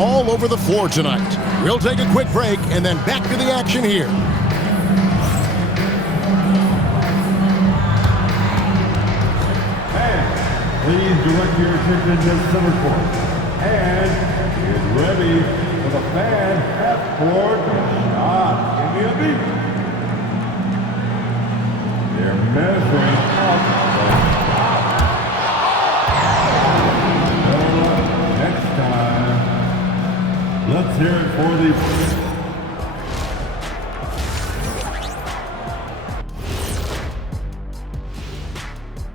all over the floor tonight. We'll take a quick break and then back to the action here. Please direct your attention to center court. And get ready for the fan half-court shot. Give me a beat. They're measuring up the shot. Next time, let's hear it for the...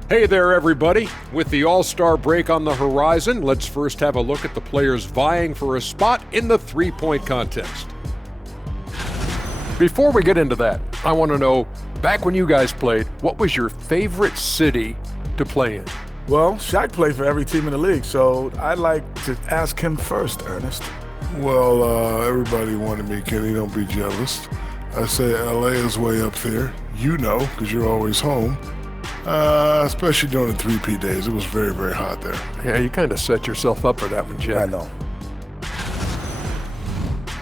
Hey there, everybody. With the All-Star break on the horizon, let's first have a look at the players vying for a spot in the three-point contest. Before we get into that, I want to know, back when you guys played, what was your favorite city to play in? Well, Shaq played for every team in the league, so I'd like to ask him first, Ernest. Well, everybody wanted me, Kenny. Don't be jealous. I say LA is way up there. You know, because you're always home. Especially during the 3P days. It was very, very hot there. Yeah, you kind of set yourself up for that one, Jeff. I know.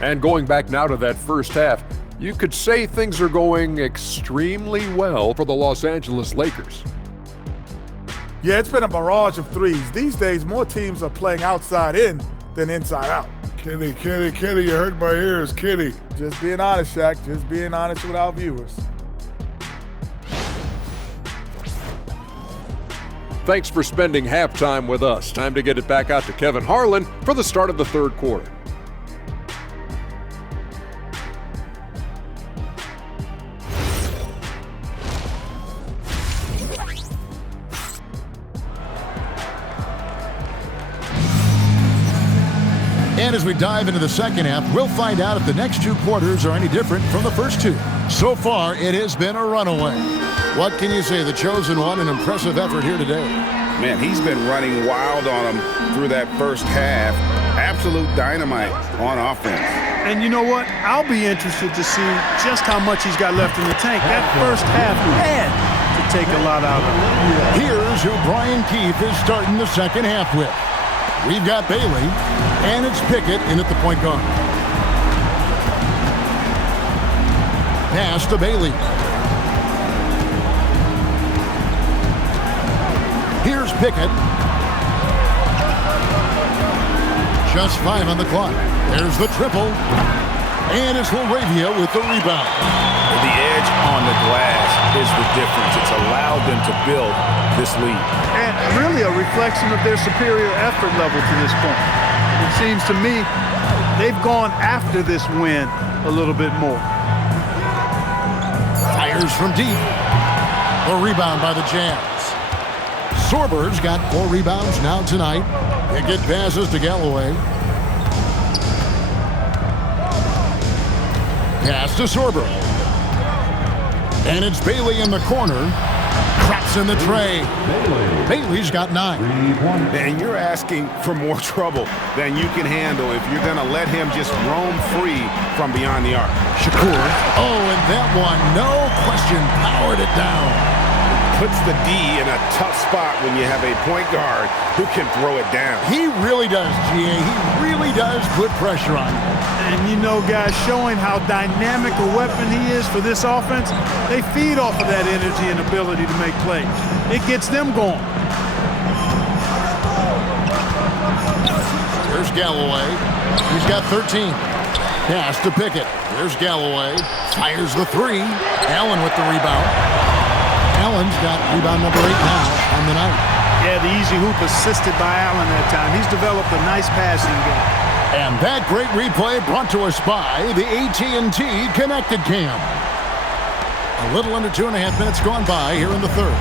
And going back now to that first half, you could say things are going extremely well for the Los Angeles Lakers. Yeah, it's been a barrage of threes. These days, more teams are playing outside in than inside out. Kenny, you hurt my ears, Kenny. Just being honest, Shaq. Just being honest with our viewers. Thanks for spending halftime with us. Time to get it back out to Kevin Harlan for the start of the third quarter. And as we dive into the second half, we'll find out if the next two quarters are any different from the first two. So far, it has been a runaway. What can you say? The chosen one, an impressive effort here today. Man, he's been running wild on him through that first half. Absolute dynamite on offense. And you know what? I'll be interested to see just how much he's got left in the tank. That first half had to take a lot out of him. Here's who Brian Keefe is starting the second half with. We've got Bailey, and it's Pickett in at the point guard. Pass to Bailey. Here's Pickett. Just 5 on the clock. There's the triple. And it's LaRavia with the rebound. The edge on the glass is the difference. It's allowed them to build this lead. And really a reflection of their superior effort level to this point. It seems to me they've gone after this win a little bit more. Fires from deep. The rebound by the Jazz. Sorber's got 4 rebounds now tonight. Pickett passes to Galloway. Pass to Sorber. And it's Bailey in the corner. Craps in the tray. Bailey's got 9. And you're asking for more trouble than you can handle if you're going to let him just roam free from beyond the arc. Shakur. Oh, and that one, no question, powered it down. Puts the D in a tough spot when you have a point guard who can throw it down. He really does, GA. He really does put pressure on you. And you know, guys, showing how dynamic a weapon he is for this offense, they feed off of that energy and ability to make plays. It gets them going. There's Galloway. He's got 13. Pass to Pickett. There's Galloway. Fires the 3. Allen with the rebound. Allen's got rebound number 8 now on the night. Yeah, the easy hoop assisted by Allen that time. He's developed a nice passing game. And that great replay brought to us by the AT&T Connected Cam. A little under 2.5 minutes gone by here in the third.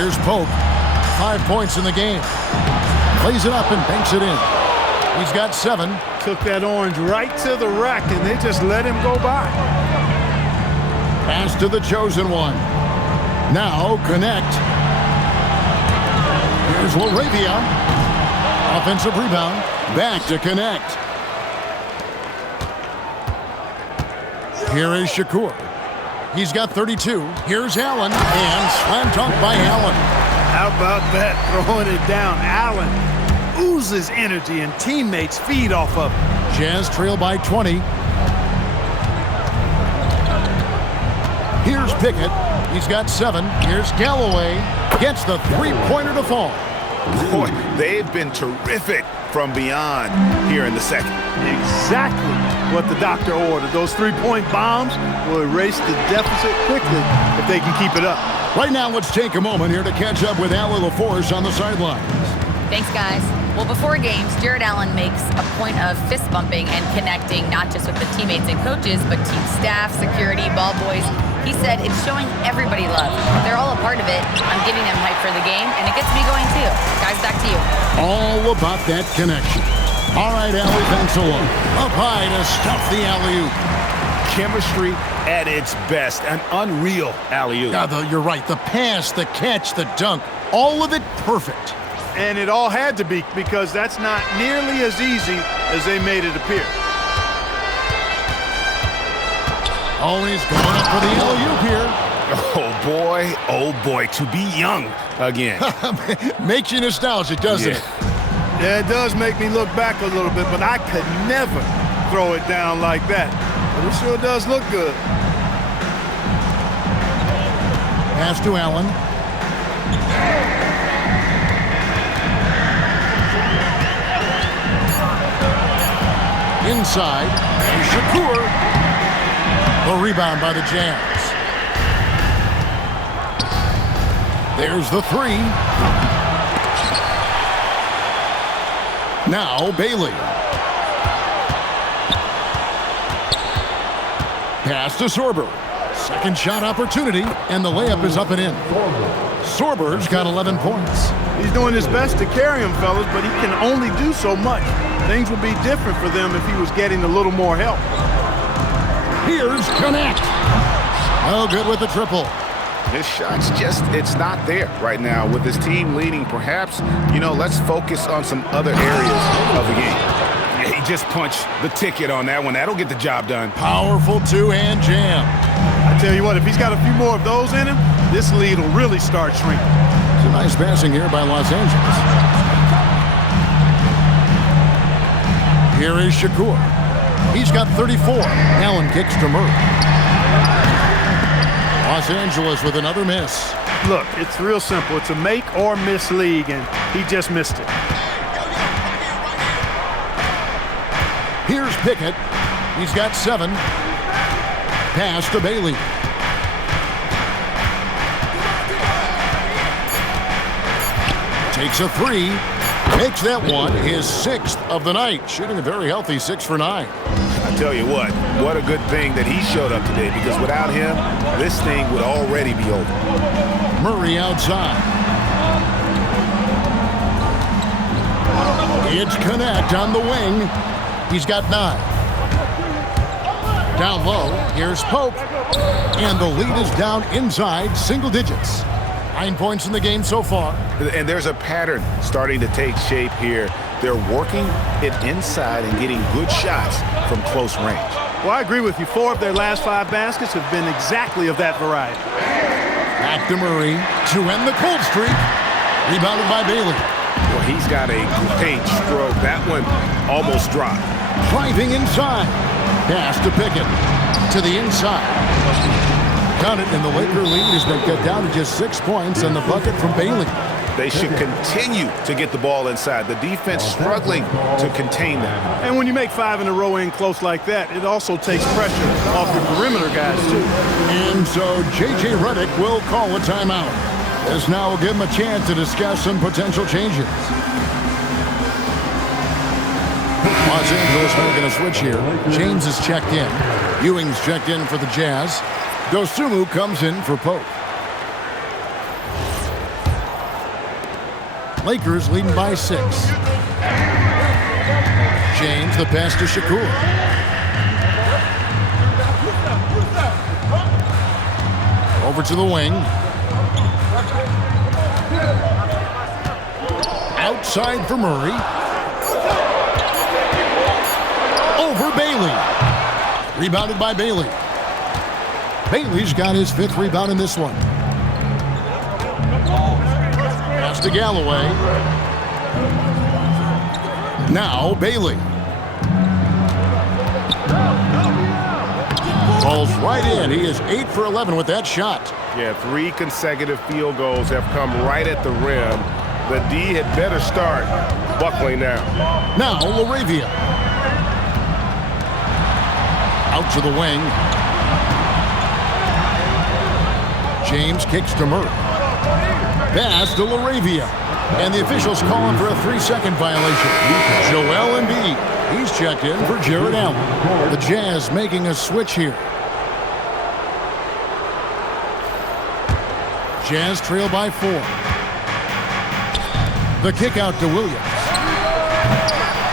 Here's Pope. 5 points in the game. Plays it up and banks it in. He's got 7. Took that orange right to the rack, and they just let him go by. Pass to the chosen one. Now connect. Here's LaRavia. Offensive rebound. Back to connect. Here is Shakur. He's got 32. Here's Allen. And slam dunk by Allen. How about that, throwing it down? Allen oozes energy and teammates feed off of it. Jazz trail by 20. Here's Pickett. He's got 7. Here's Galloway. Gets the three-pointer to fall. Boy, they've been terrific from beyond here in the second. Exactly what the doctor ordered. Those three-point bombs will erase the deficit quickly if they can keep it up. Right now, let's take a moment here to catch up with Allie LaForce on the sidelines. Thanks, guys. Well, before games, Jared Allen makes a point of fist bumping and connecting not just with the teammates and coaches, but team staff, security, ball boys. He said it's showing everybody love. They're all a part of it. I'm giving them hype for the game, and it gets me going too. Guys, back to you. All about that connection. All right, Allie, thanks a lot. Up high to stuff the alley-oop. Chemistry at its best. An unreal alley-oop. You're right. The pass, the catch, the dunk, all of it perfect. And it all had to be, because that's not nearly as easy as they made it appear. Oh, he's going up for the alley-oop here. Oh boy, to be young again. Makes you nostalgic, doesn't it? Yeah, it does make me look back a little bit, but I could never throw it down like that. But it sure does look good. Pass to Allen. Inside, and Shakur. The rebound by the Jazz. There's the 3. Now Bailey. Pass to Sorber. Second shot opportunity, and the layup is up and in. Sorber's got 11 points. He's doing his best to carry him, fellas, but he can only do so much. Things would be different for them if he was getting a little more help. Here's Connect. Oh, good with the triple. His shot's it's not there right now. With his team leading, perhaps, let's focus on some other areas of the game. Yeah, he just punched the ticket on that one. That'll get the job done. Powerful two-hand jam. I tell you what, if he's got a few more of those in him, this lead will really start shrinking. It's a nice passing here by Los Angeles. Here is Shakur. He's got 34. Allen kicks to Murray. Los Angeles with another miss. Look, it's real simple. It's a make or miss league, and he just missed it. Here's Pickett. He's got 7. Pass to Bailey. Takes a 3. Makes that one his 6th of the night. Shooting a very healthy 6 for 9. I tell you what a good thing that he showed up today, because without him, this thing would already be over. Murray outside. It's Connect on the wing. He's got 9. Down low, here's Pope. And the lead is down inside single digits. 9 points in the game so far. And there's a pattern starting to take shape here. They're working it inside and getting good shots from close range. Well, I agree with you. 4 of their last 5 baskets have been exactly of that variety. Back to Murray to end the cold streak. Rebounded by Bailey. Well, he's got a great stroke. That one almost dropped. Driving inside. Pass to Pickett. To the inside. Count it, and the Laker lead has been cut down to just 6 points, and the bucket from Bailey. They should continue to get the ball inside. The defense struggling to contain them. And when you make 5 in a row in close like that, it also takes pressure off your perimeter guys, too. And so J.J. Redick will call a timeout. This now will give him a chance to discuss some potential changes. Los Angeles making a switch here. James is checked in. Ewing's checked in for the Jazz. Dosunmu comes in for Pope. Lakers leading by 6. James, the pass to Shakur. Over to the wing. Outside for Murray. Over Bailey. Rebounded by Bailey. Bailey's got his 5th rebound in this one. Pass to Galloway. Now Bailey. Falls right in. He is 8 for 11 with that shot. Yeah, 3 consecutive field goals have come right at the rim. The D had better start buckling now. Now LaRavia. Out to the wing. James kicks to Murray. Pass to LaRavia. And the officials calling for a 3-second violation. Joel Embiid. He's checked in for Jared Allen. The Jazz making a switch here. Jazz trail by 4. The kick out to Williams.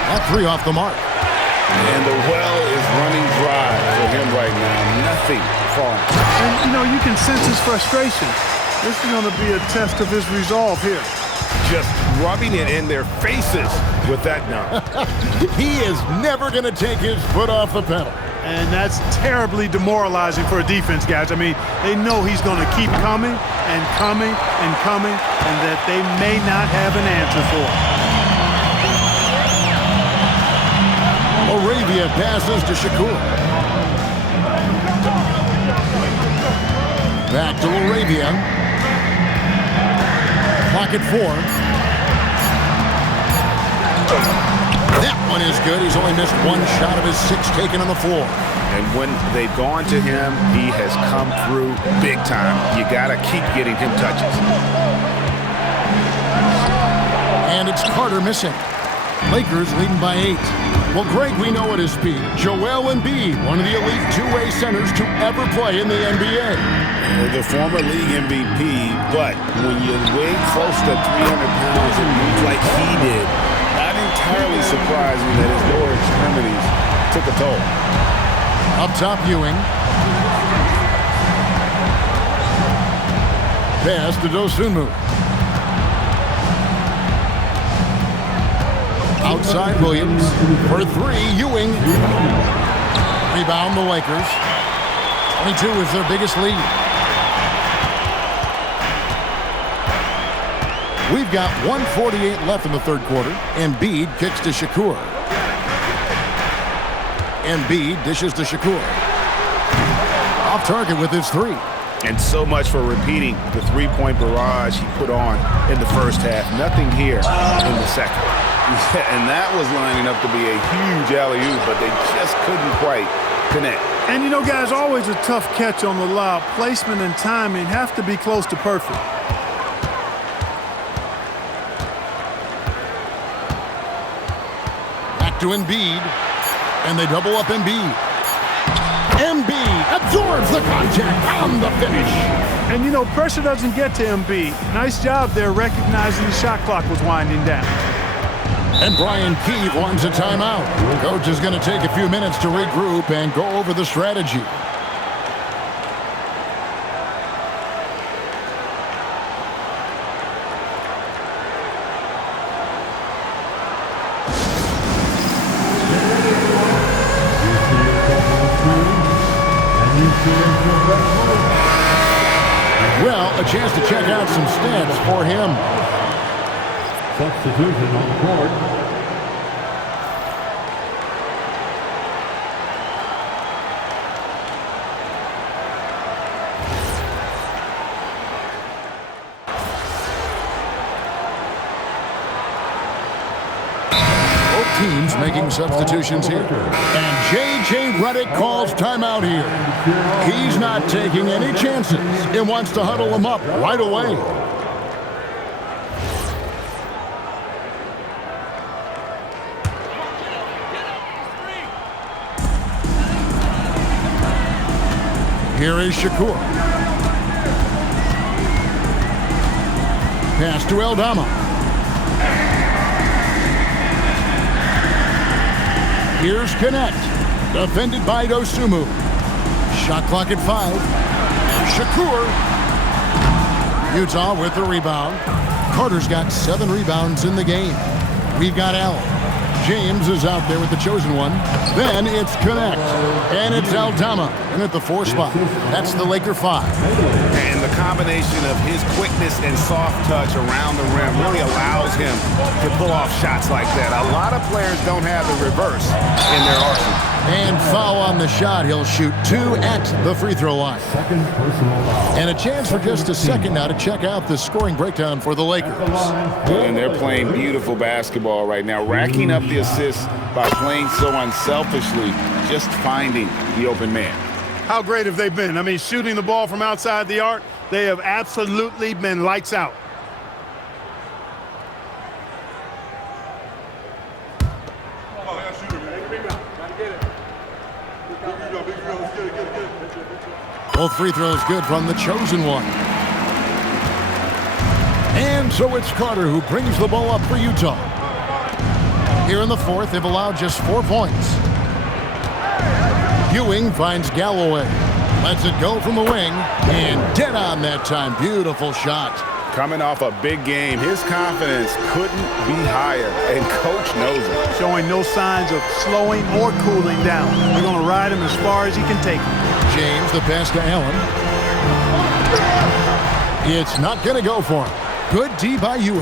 That 3 off the mark. And the well is running dry for him right now. Nothing falling. And, you know, you can sense his frustration. This is going to be a test of his resolve here. Just rubbing it in their faces with that dunk. He is never going to take his foot off the pedal. And that's terribly demoralizing for a defense, guys. I mean, they know he's going to keep coming and coming and coming, and that they may not have an answer for it. LaRavia passes to Shakur. Back to LaRavia. Clock at 4. That one is good. He's only missed 1 shot of his 6 taken on the floor. And when they've gone to him, he has come through big time. You got to keep getting him touches. And it's Carter missing. Lakers leading by 8. Well, Greg, we know at his speed. Joel Embiid, one of the elite two-way centers to ever play in the NBA. The former league MVP, but when you weigh close to 300 pounds and move like he did, not entirely surprising that his lower extremities took a toll. Up top, Ewing. Pass to Dosunmu. Outside Williams for 3. Ewing. Rebound the Lakers. 22 is their biggest lead. We've got 1:48 left in the third quarter. Embiid kicks to Shakur. Embiid dishes to Shakur. Off target with his 3. And so much for repeating the 3-point barrage he put on in the first half. Nothing here in the second. And that was lining up to be a huge alley-oop, but they just couldn't quite connect. And, you know, guys, always a tough catch on the lob. Placement and timing have to be close to perfect. Back to Embiid. And they double up Embiid. Embiid absorbs the contact on the finish. And, you know, pressure doesn't get to Embiid. Nice job there recognizing the shot clock was winding down. And Brian Keefe wants a timeout. Coach is going to take a few minutes to regroup and go over the strategy. Well, a chance to check out some stats for him. Substitution on the court. Both teams making substitutions here. And J.J. Redick calls timeout here. He's not taking any chances and wants to huddle them up right away. Here is Shakur. Pass to Aldama. Here's Connect. Defended by Dosunmu. Shot clock at 5. Shakur. Utah with the rebound. Carter's got 7 rebounds in the game. We've got Allen. James is out there with the chosen one. Then it's Connect. And it's Aldama in at the 4 spot. That's the Laker 5. And the combination of his quickness and soft touch around the rim really allows him to pull off shots like that. A lot of players don't have the reverse in their arsenal. And foul on the shot. He'll shoot 2 at the free throw line. Second personal foul. And a chance for just a second now to check out the scoring breakdown for the Lakers. And they're playing beautiful basketball right now, racking up the assists by playing so unselfishly, just finding the open man. How great have they been? I mean, shooting the ball from outside the arc, they have absolutely been lights out. Both free throws good from the chosen one. And so it's Carter who brings the ball up for Utah. Here in the 4th, they've allowed just 4 points. Ewing finds Galloway. Lets it go from the wing. And dead on that time. Beautiful shot. Coming off a big game, his confidence couldn't be higher, and Coach knows it. Showing no signs of slowing or cooling down. They're going to ride him as far as he can take him. James, the pass to Allen. It's not going to go for him. Good D by Ewing.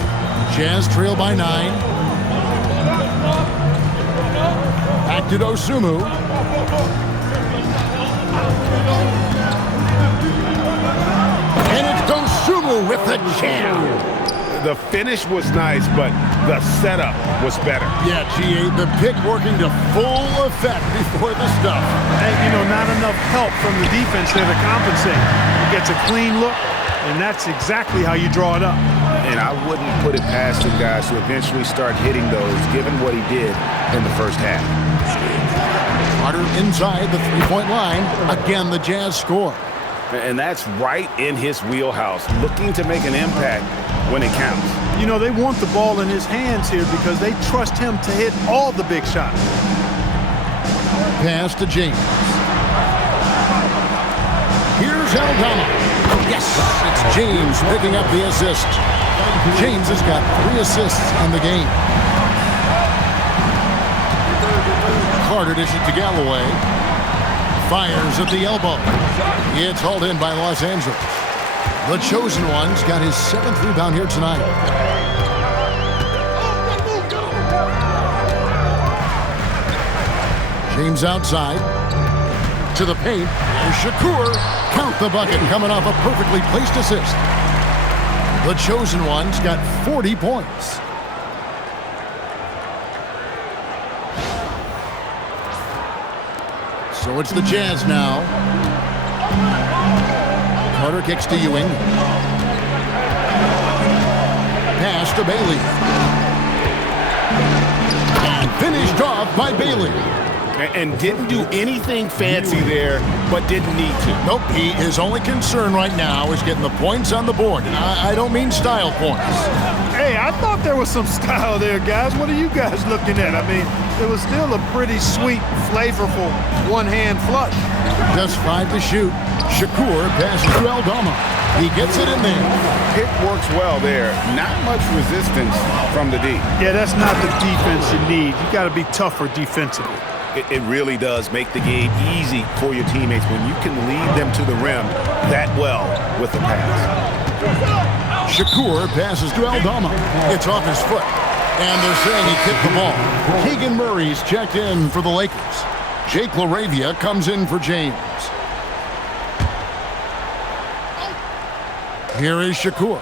Jazz trail by 9. Back to Dosunmu. And it's Dosunmu with the jam. The finish was nice, but the setup was better. Yeah, G8, the pick working to full effect before the stuff. And, not enough help from the defense there to compensate. He gets a clean look, and that's exactly how you draw it up. And I wouldn't put it past the guys to eventually start hitting those, given what he did in the first half. Carter inside the 3-point line. Again, the Jazz score. And that's right in his wheelhouse, looking to make an impact when it counts. They want the ball in his hands here because they trust him to hit all the big shots. Pass to James. Here's Aldama. Yes, it's James picking up the assist. James has got 3 assists in the game. Carter dishes to Galloway. Fires at the elbow. It's hauled in by Los Angeles. The chosen one's got his 7th rebound here tonight. James outside. To the paint. There's Shakur. Count the bucket coming off a perfectly placed assist. The chosen one's got 40 points. So it's the Jazz now. Carter kicks to Ewing. Pass to Bailey. And finished off by Bailey. And didn't do anything fancy there, but didn't need to. Nope, his only concern right now is getting the points on the board. And I don't mean style points. Hey, I thought there was some style there, guys. What are you guys looking at? I mean, it was still a pretty sweet, flavorful one-hand flush. Just 5 to shoot. Shakur passes to Aldama. He gets it in there. Pick works well there. Not much resistance from the D. Yeah, that's not the defense you need. You got to be tougher defensively. It really does make the game easy for your teammates when you can lead them to the rim that well with the pass. Shakur passes to Aldama. It's off his foot. And they're saying he kicked the ball. Keegan Murray's checked in for the Lakers. Jake LaRavia comes in for James. Here is Shakur.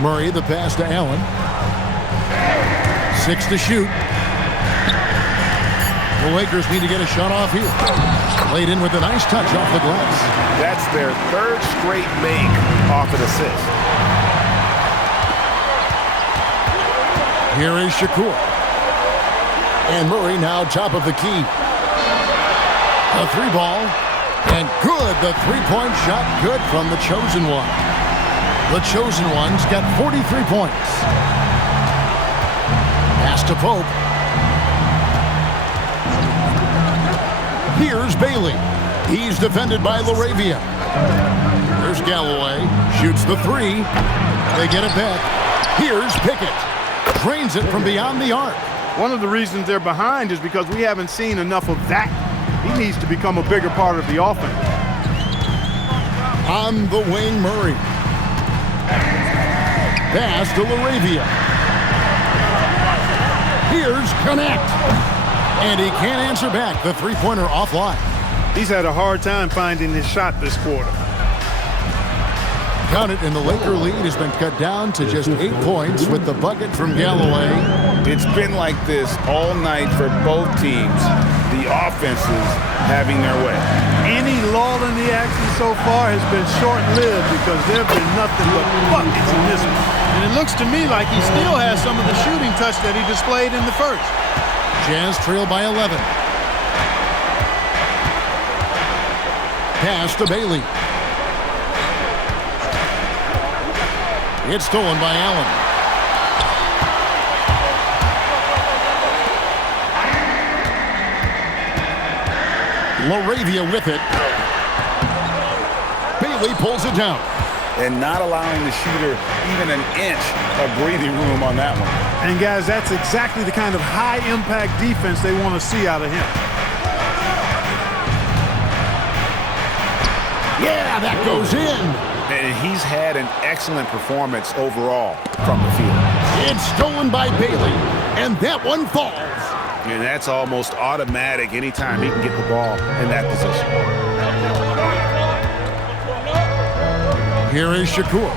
Murray, the pass to Allen. 6 to shoot. The Lakers need to get a shot off here. Laid in with a nice touch off the glass. That's their 3rd straight make off an assist. Here is Shakur. And Murray now top of the key. A 3-ball. And good. The 3-point shot good from the chosen one. The chosen one's got 43 points. Pass to Pope. Here's Bailey. He's defended by LaRavia. There's Galloway. Shoots the 3. They get it back. Here's Pickett. Drains it from beyond the arc. One of the reasons they're behind is because we haven't seen enough of that. He needs to become a bigger part of the offense. On the wing, Murray. Pass to LaRavia. Here's Connect. And he can't answer back. The three-pointer offline. He's had a hard time finding his shot this quarter. Count it, and the Laker lead has been cut down to just 8 points with the bucket from Galloway. It's been like this all night for both teams. The offenses having their way. Any lull in the action so far has been short-lived because there have been nothing but buckets in this one. And it looks to me like he still has some of the shooting touch that he displayed in the first. Jazz trail by 11. Pass to Bailey. It's stolen by Allen. LaRavia with it. Bailey pulls it down. And not allowing the shooter even an inch of breathing room on that one. And guys, that's exactly the kind of high-impact defense they want to see out of him. Yeah, that goes in. And he's had an excellent performance overall from the field. It's stolen by Bailey, and that one falls. And that's almost automatic anytime he can get the ball in that position. Here is Shakur.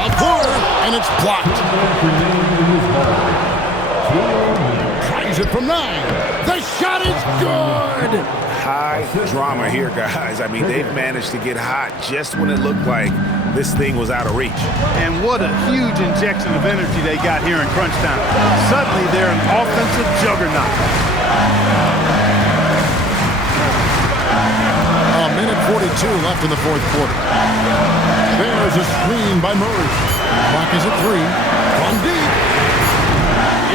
A floater, and it's blocked. Tries it from 9. The shot is good. High drama here, guys. I mean, they've managed to get hot just when it looked like this thing was out of reach. And what a huge injection of energy they got here in crunch time. Suddenly, they're an offensive juggernaut. A minute 42 left in the fourth quarter. There's a screen by Murray. Clock is at 3. From deep.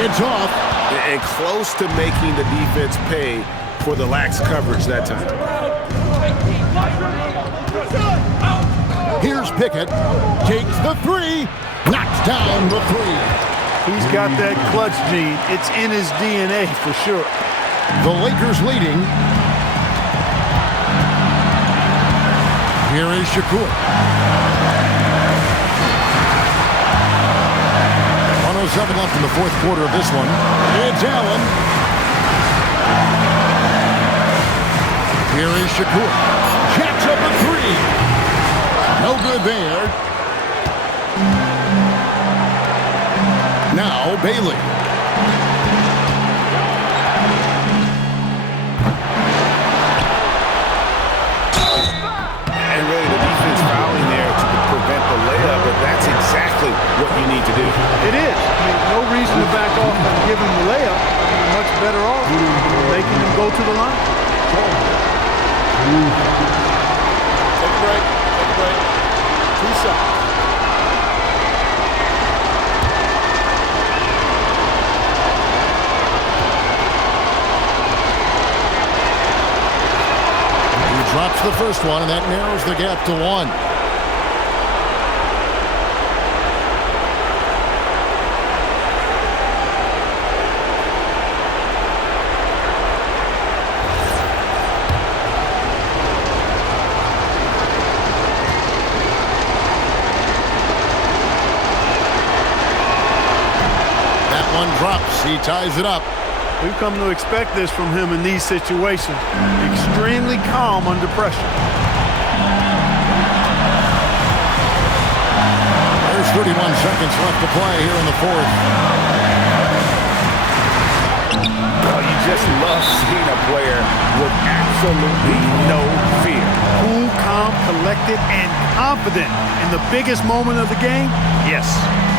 It's off. And close to making the defense pay for the lax coverage that time. Here's Pickett. Takes the 3. Knocks down the 3. He's got that clutch gene. It's in his DNA for sure. The Lakers leading. Here is Shakur. 1:07 left in the fourth quarter of this one. It's Allen. Here is Shakur. Jacks up a 3. No good there. Now Bailey. And really the defense fouling there to prevent the layup, but that's exactly what you need to do. It is. I mean, no reason to back off and give him the layup. You're much better off making him go to the line. Take a break. 2 shots. Drops the first one, and that narrows the gap to 1. That one drops. He ties it up. We've come to expect this from him in these situations. Extremely calm under pressure. There's 31 seconds left to play here in the fourth. Well, you just love seeing a player with absolutely no fear. Cool, calm, collected, and confident in the biggest moment of the game? Yes.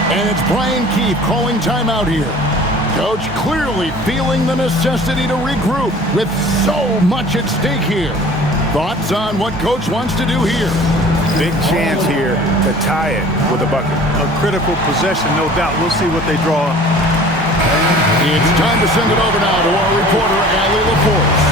And it's Brian Keefe calling timeout here. Coach clearly feeling the necessity to regroup with so much at stake here. Thoughts on what Coach wants to do here? Big chance here to tie it with a bucket. A critical possession, no doubt. We'll see what they draw up. It's time to send it over now to our reporter, Allie LaForce.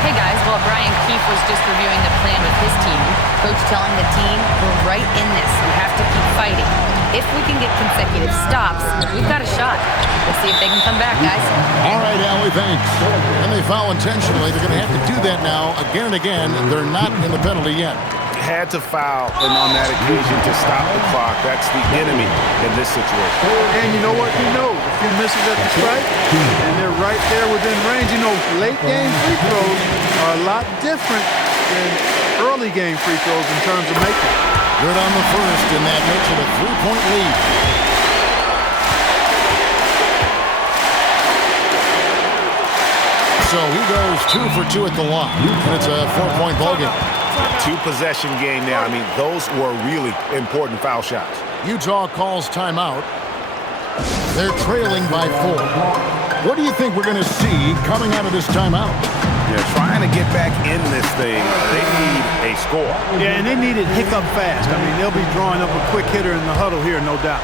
Hey guys, well, Brian Keefe was just reviewing the plan with his team. Coach telling the team, we're right in this. We have to keep fighting. If we can get consecutive stops, we've got a shot. We'll see if they can come back, guys. All right, Allie, thanks. And they foul intentionally. They're going to have to do that now again and again. They're not in the penalty yet. Had to foul, and on that occasion to stop the clock. That's the enemy in this situation. And you know what? A few misses at the stripe, and they're right there within range. Late game free throws are a lot different than early game free throws in terms of making. Good on the first, and that makes it a 3-point lead. So he goes 2 for 2 at the line, and it's a 4-point ballgame. Two-possession game now. Those were really important foul shots. Utah calls timeout. They're trailing by 4. What do you think we're going to see coming out of this timeout? They're trying to get back in this thing. They need a score. Yeah, and they need it hiccup fast. They'll be drawing up a quick hitter in the huddle here, no doubt.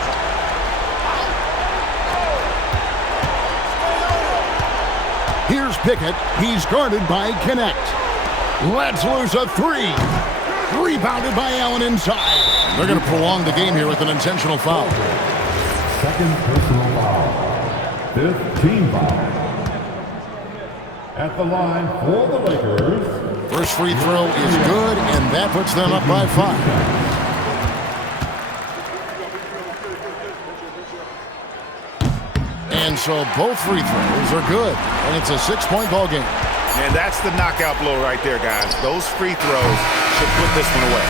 Here's Pickett. He's guarded by Connect. Let's lose a 3. Rebounded by Allen inside. They're going to prolong the game here with an intentional foul. Second personal foul. 5th team foul. At the line for the Lakers. First free throw is good, and that puts them up by 5. And so both free throws are good, and it's a 6-point ball game. And that's the knockout blow right there, guys. Those free throws should put this one away.